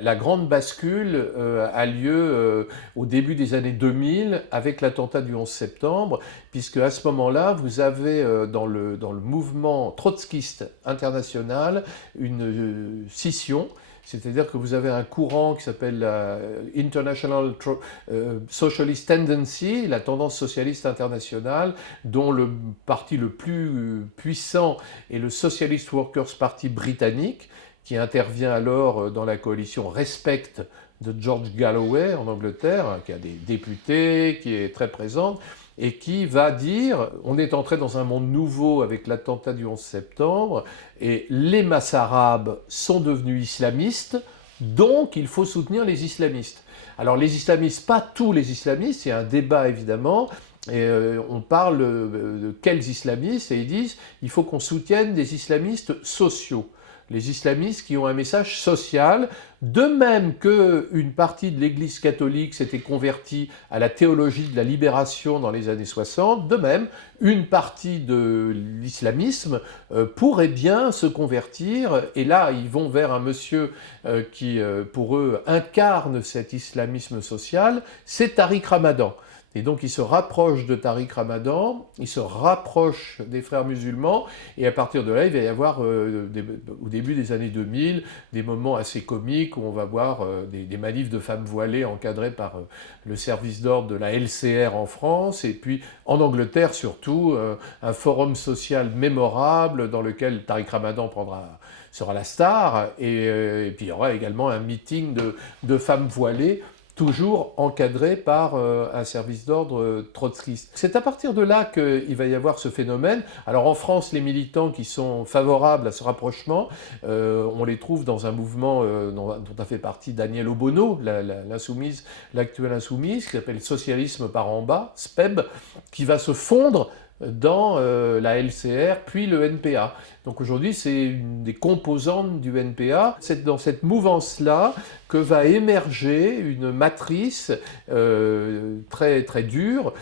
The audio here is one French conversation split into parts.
La grande bascule a lieu au début des années 2000 avec l'attentat du 11 septembre, puisque à ce moment-là, vous avez dans le mouvement trotskiste international une scission, c'est-à-dire que vous avez un courant qui s'appelle la International Socialist Tendency, la tendance socialiste internationale, dont le parti le plus puissant est le Socialist Workers' Party britannique, qui intervient alors dans la coalition Respect de George Galloway en Angleterre, qui a des députés, qui est très présente, et qui va dire on est entré dans un monde nouveau avec l'attentat du 11 septembre, et les masses arabes sont devenues islamistes, donc il faut soutenir les islamistes. Alors les islamistes, pas tous les islamistes, il y a un débat évidemment, et on parle de quels islamistes, et ils disent il faut qu'on soutienne des islamistes sociaux, les islamistes qui ont un message social, de même qu'une partie de l'Église catholique s'était convertie à la théologie de la libération dans les années 60, de même, une partie de l'islamisme pourrait bien se convertir, et là, ils vont vers un monsieur qui, pour eux, incarne cet islamisme social, c'est Tariq Ramadan. Et donc il se rapproche de Tariq Ramadan, il se rapproche des frères musulmans, et à partir de là, il va y avoir, au début des années 2000, des moments assez comiques où on va voir des manifs de femmes voilées encadrées par le service d'ordre de la LCR en France, et puis en Angleterre surtout, un forum social mémorable dans lequel Tariq Ramadan sera la star, et puis il y aura également un meeting de femmes voilées, toujours encadré par un service d'ordre trotskiste. C'est à partir de là qu'il va y avoir ce phénomène. Alors en France, les militants qui sont favorables à ce rapprochement, on les trouve dans un mouvement dont a fait partie Daniel Obono, l'actuelle insoumise, qui s'appelle Socialisme par en bas, SPEB, qui va se fondre dans la LCR, puis le NPA. Donc aujourd'hui, c'est une des composantes du NPA. C'est dans cette mouvance-là que va émerger une matrice très, très dure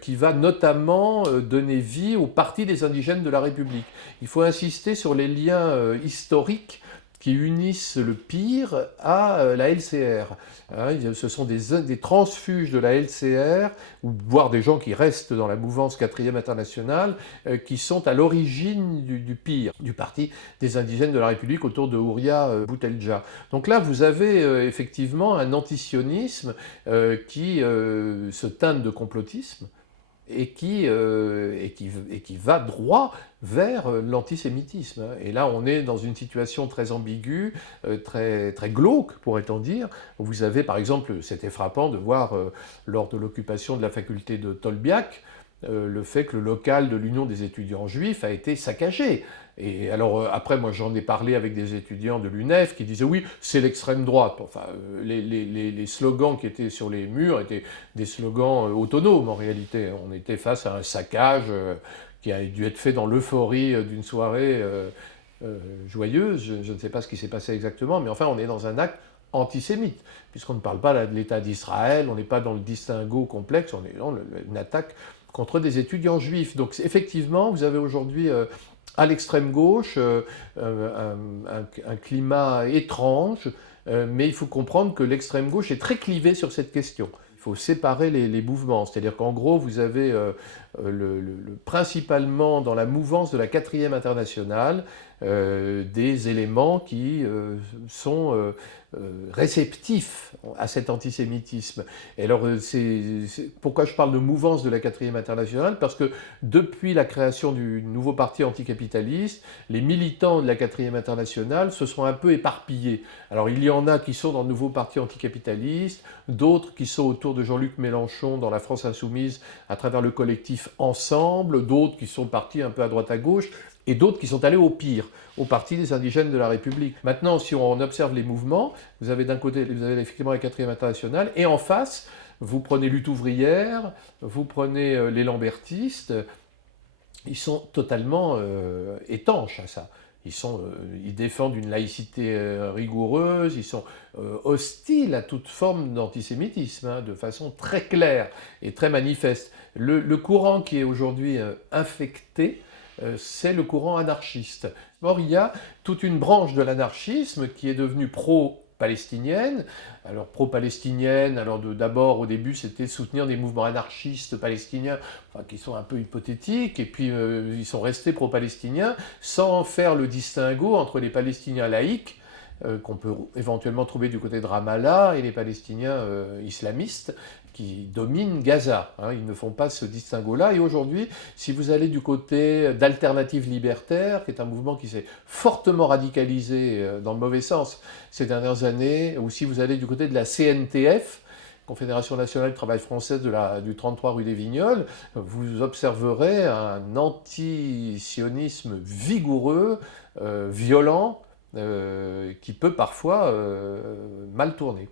qui va notamment donner vie au Parti des indigènes de la République. Il faut insister sur les liens historiques qui unissent le pire à la LCR. Hein, ce sont des transfuges de la LCR, ou voire des gens qui restent dans la mouvance 4e internationale, qui sont à l'origine du pire, du Parti des indigènes de la République autour de Houria Boutelja. Donc là, vous avez effectivement un antisionisme qui se teinte de complotisme, et qui va droit vers l'antisémitisme. Et là, on est dans une situation très ambiguë, très, très glauque, pourrait-on dire. Vous avez, par exemple, c'était frappant de voir, lors de l'occupation de la faculté de Tolbiac, le fait que le local de l'Union des étudiants juifs a été saccagé. Et alors, après, moi, j'en ai parlé avec des étudiants de l'UNEF qui disaient oui, c'est l'extrême droite. Enfin, les slogans qui étaient sur les murs étaient des slogans autonomes en réalité. On était face à un saccage qui a dû être fait dans l'euphorie d'une soirée joyeuse. Je ne sais pas ce qui s'est passé exactement, mais enfin, on est dans un acte antisémite, puisqu'on ne parle pas de l'État d'Israël, on n'est pas dans le distinguo complexe, on est dans une attaque contre des étudiants juifs. Donc effectivement, vous avez aujourd'hui à l'extrême gauche un climat étrange, mais il faut comprendre que l'extrême gauche est très clivée sur cette question. Il faut séparer les mouvements, c'est-à-dire qu'en gros, vous avez principalement dans la mouvance de la 4e internationale des éléments qui sont réceptifs à cet antisémitisme. Et alors, pourquoi je parle de mouvance de la 4e internationale? Parce que depuis la création du nouveau parti anticapitaliste, les militants de la 4e internationale se sont un peu éparpillés. Alors, il y en a qui sont dans le nouveau parti anticapitaliste, d'autres qui sont autour de Jean-Luc Mélenchon dans la France Insoumise à travers le collectif Ensemble, d'autres qui sont partis un peu à droite à gauche, et d'autres qui sont allés au pire, au Parti des indigènes de la République. Maintenant, si on observe les mouvements, vous avez d'un côté, vous avez effectivement la 4e internationale, et en face, vous prenez Lutte ouvrière, vous prenez les lambertistes, ils sont totalement étanches à ça. Ils défendent une laïcité rigoureuse, ils sont hostiles à toute forme d'antisémitisme, hein, de façon très claire et très manifeste. Le courant qui est aujourd'hui infecté, c'est le courant anarchiste. Or, il y a toute une branche de l'anarchisme qui est devenue pro-palestinienne. Alors pro-palestinienne, alors d'abord au début c'était soutenir des mouvements anarchistes palestiniens, enfin, qui sont un peu hypothétiques, et puis ils sont restés pro-palestiniens sans faire le distinguo entre les Palestiniens laïcs qu'on peut éventuellement trouver du côté de Ramallah et les Palestiniens islamistes qui dominent Gaza. Hein, ils ne font pas ce distinguo-là. Et aujourd'hui, si vous allez du côté d'Alternative Libertaire, qui est un mouvement qui s'est fortement radicalisé dans le mauvais sens ces dernières années, ou si vous allez du côté de la CNTF, Confédération nationale du travail française du 33 rue des Vignoles, vous observerez un antisionisme vigoureux, violent, qui peut parfois mal tourner.